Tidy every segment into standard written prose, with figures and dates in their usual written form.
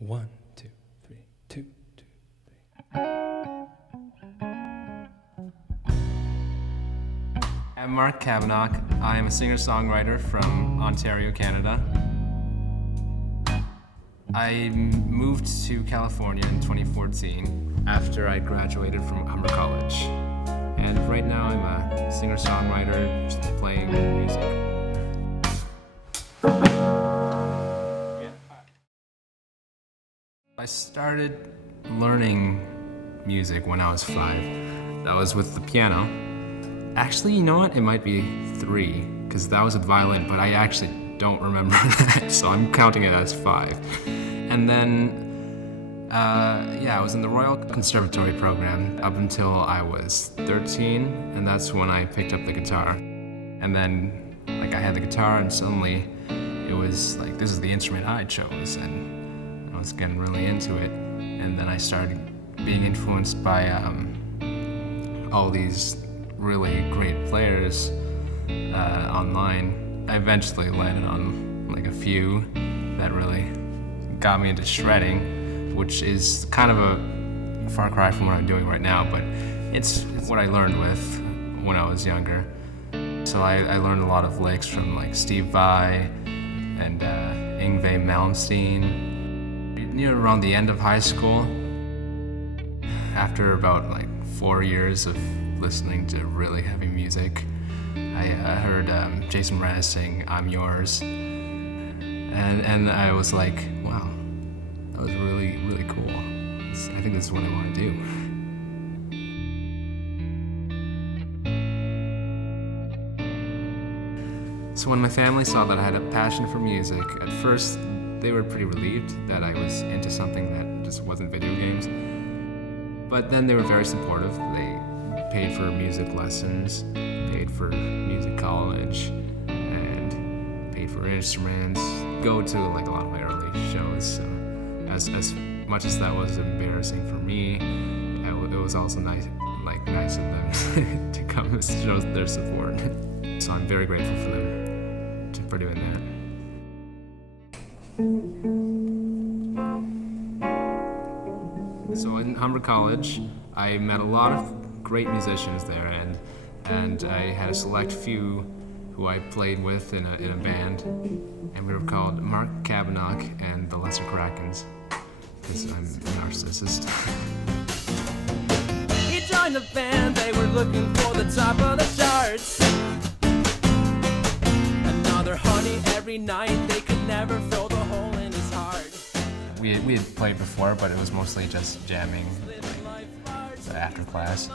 1, 2, 3, 2, 2, 3. I'm Mark Cabunoc. I am a singer-songwriter from Ontario, Canada. I moved to California in 2014 after I graduated from Humber College. And right now I'm a singer-songwriter just playing music. I started learning music when I was 5. That was with the piano. Actually, you know what? It might be 3, because that was with violin, but I actually don't remember that, so I'm counting it as 5. And then, I was in the Royal Conservatory program up until I was 13, and that's when I picked up the guitar. And then, I had the guitar, and suddenly it was like, this is the instrument I chose, and I was getting really into it. And then I started being influenced by all these really great players online. I eventually landed on a few that really got me into shredding, which is kind of a far cry from what I'm doing right now, but it's what I learned with when I was younger. So I learned a lot of licks from Steve Vai and Yngwie Malmsteen. Near around the end of high school, after about 4 years of listening to really heavy music, I heard Jason Mraz sing "I'm Yours," and I was like, wow, that was really, really cool. I think this is what I want to do. So when my family saw that I had a passion for music, at first they were pretty relieved that I was into something that just wasn't video games. But then they were very supportive. They paid for music lessons, paid for music college, and paid for instruments. Go to a lot of my early shows. So as much as that was embarrassing for me, it was also nice of them to come and show their support. So I'm very grateful for them for doing that. So in Humber College, I met a lot of great musicians there, and I had a select few who I played with in a band, and we were called Mark Cabunoc and the Lesser Krakens, because I'm a narcissist. He joined the band, they were looking for the top of the charts. Another honey every night, they could never fill the hole in his heart. We had played before, but it was mostly just jamming after class.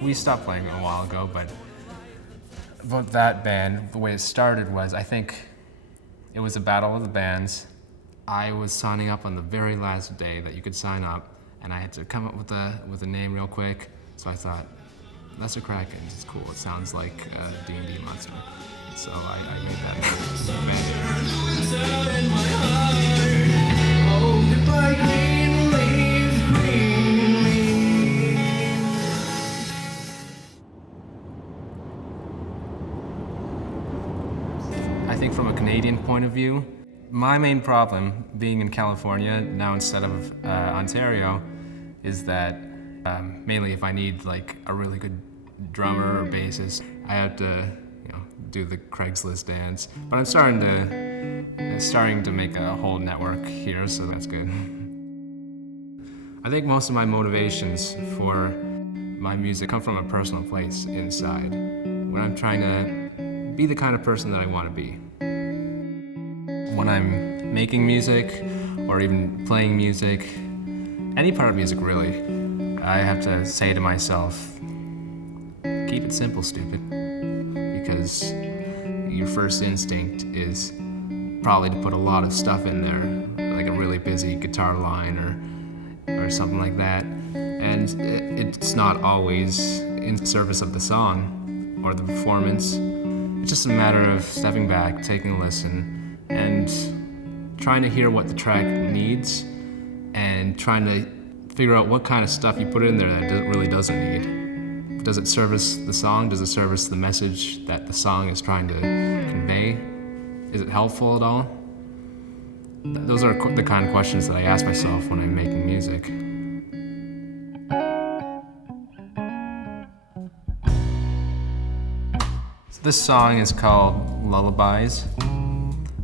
We stopped playing a while ago, but about that band, the way it started was, I think it was a battle of the bands. I was signing up on the very last day that you could sign up, and I had to come up with a name real quick. So I thought, Lesser Krakens is cool. It sounds like a D&D monster. So I made that band. I think from a Canadian point of view, my main problem being in California now instead of Ontario is that mainly if I need a really good drummer or bassist, I have to do the Craigslist dance. But I'm starting to make a whole network here, so that's good. I think most of my motivations for my music come from a personal place inside, when I'm trying to be the kind of person that I want to be. When I'm making music, or even playing music, any part of music really, I have to say to myself, keep it simple, stupid. Because your first instinct is probably to put a lot of stuff in there, like a really busy guitar line or something like that. And it's not always in service of the song or the performance. It's just a matter of stepping back, taking a listen, and trying to hear what the track needs, and trying to figure out what kind of stuff you put in there that it really doesn't need. Does it service the song? Does it service the message that the song is trying to convey? Is it helpful at all? Those are the kind of questions that I ask myself when I'm making music. This song is called Lullabies.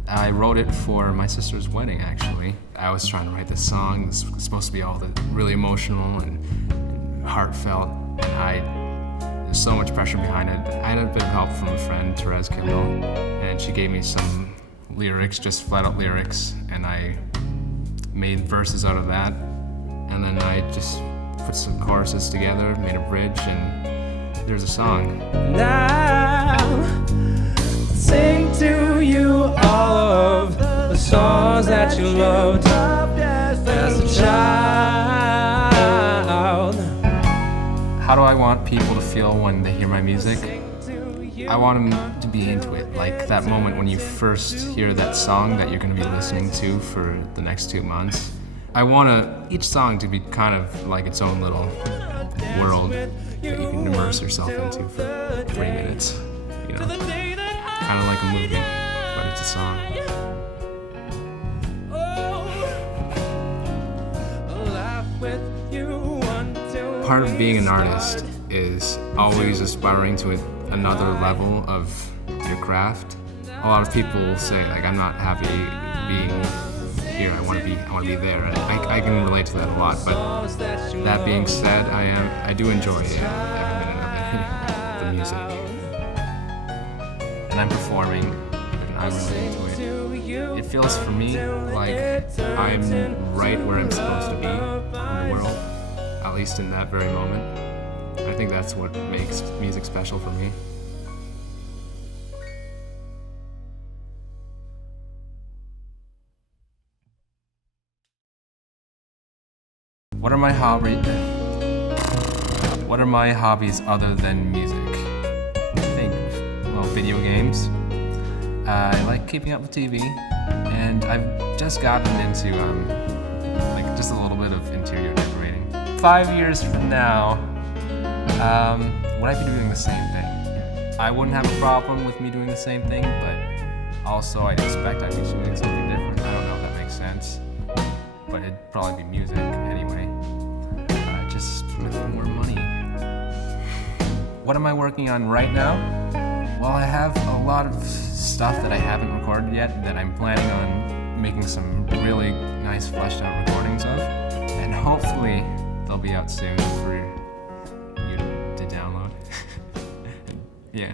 I wrote it for my sister's wedding, actually. I was trying to write this song. This was supposed to be all really emotional and heartfelt, and there's so much pressure behind it. I had a bit of help from a friend, Mark Cabunoc, and she gave me some lyrics, just flat out lyrics, and I made verses out of that, and then I just put some choruses together, made a bridge, and there's a song. Now, sing to you all of the songs that you loved as a child. How do I want people to feel when they hear my music? I want them to be into it, like that moment when you first hear that song that you're going to be listening to for the next 2 months. I want each song to be kind of like its own little world that you can immerse yourself into for 3 minutes, you know? Kind of like a movie, but it's a song. Part of being an artist is always aspiring to another level of your craft. A lot of people say, like, I'm not happy being here, I want to be there. And I can relate to that a lot, but that being said, I do enjoy every minute of the music. And I'm performing, and I really enjoy it. It feels for me like I'm right where I'm supposed to be in the world, at least in that very moment. I think that's what makes music special for me. What are my hobbies other than music? I think, well, video games. I like keeping up with TV, and I've just gotten into like just a little bit of interior decorating. 5 years from now, would I be doing the same thing? I wouldn't have a problem with me doing the same thing, but also I'd expect I'd be doing something different. I don't know if that makes sense, but it'd probably be music anyway. Just with more money. What am I working on right now? Well, I have a lot of stuff that I haven't recorded yet that I'm planning on making some really nice fleshed out recordings of, and hopefully they'll be out soon for you to download. Yeah.